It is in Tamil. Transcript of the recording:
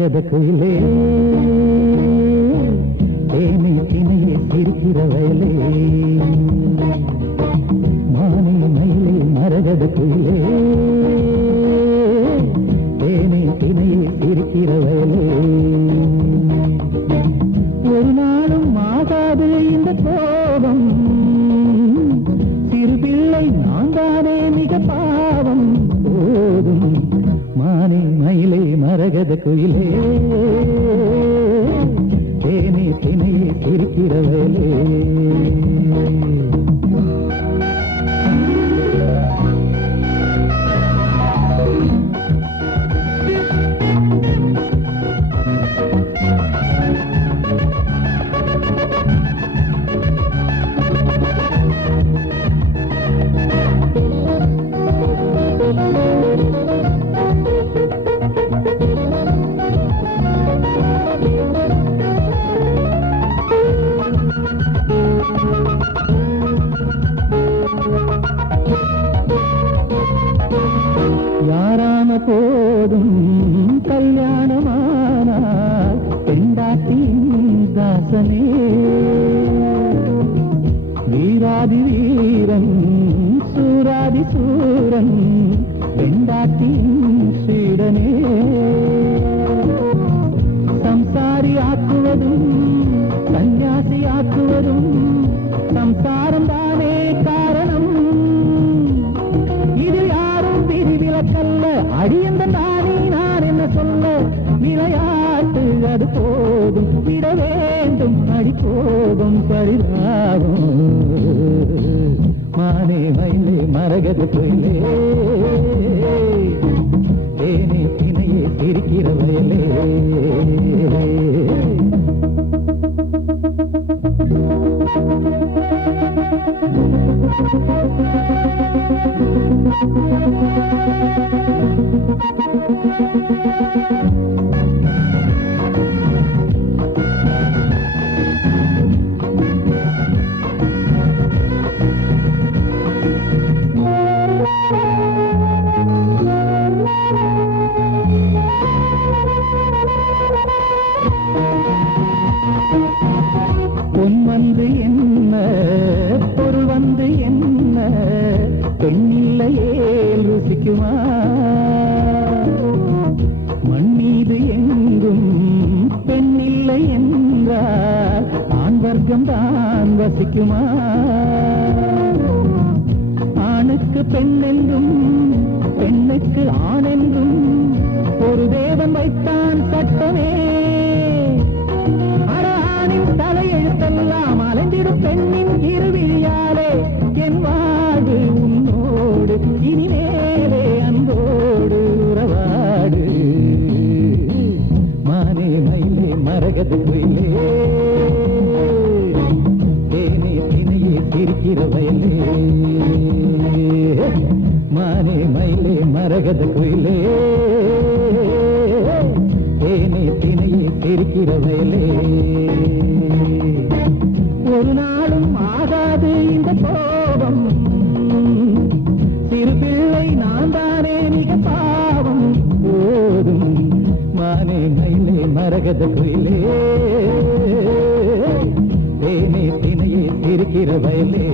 மரகத குயிலே தேனை தினையே சிரிக்கிற வயலே மானே மயிலே மரகத குயிலே தேனை தினையே சிரிக்கிற வயலே ஒரு நாளும் ஆகாது இந்த கோபம் சிறு பிள்ளை நான் தானே மிக பாவம் போதும் மானே மயிலே மரகத குயிலே தேனே தினையே சிரிக்கிற வயலே யாரான போதும் கல்யாணமானார் பெண்டாட்டியின் தாசனே வீராதி வீரன் சூராதி சூரன் பெண்டாட்டியின் சீடனே சம்சாரி ஆக்குவதும் சந்நியாசி ஆக்குவதும் சம்சாரம் தானே காரணம் இது யாரும் பிரிவிலக்கல்ல அடியந்த நானே நான் என்ன சொல்ல விளையாட்டு அது போதும் விட வேண்டும் அடி போதும் பரிதாபம் மானே மயிலே மரகத குயிலே தேனே தினையே சிரிக்கிற வயலே பொன் வந்து என்ன பொருள் வந்து என்ன பெண்ணில்லையே ருசிக்குமா மண் மீது எங்கும் பெண்ணில்லை என்றால் ஆண் வர்க்கம் தான் வசிக்குமா ஆணுக்கு பெண் என்றும் பெண்ணுக்கு ஆண் என்றும் ஒரு தேவன் வைத்தான் சட்டமே தலையெழுத்தெல்லாம் அலைந்திடும் பெண்ணின் இருவிழியாலே என் வாழ்வு உன்னோடு இனிமேலே அன்போடு உறவாடு மானே மயிலே மரகத குயிலே தேனே தினையே சிரிக்கிற வயலே மானே மயிலே மரகத குயிலே தேனே தினையே சிரிக்கிற வயலே ஒரு நாளும் ஆகாது இந்த கோபம் சிறு பிள்ளை நான் தானே மிக பாவம் போதும் மானே மயிலே மரகத குயிலே தேனே தினையே சிரிக்கிற வயலே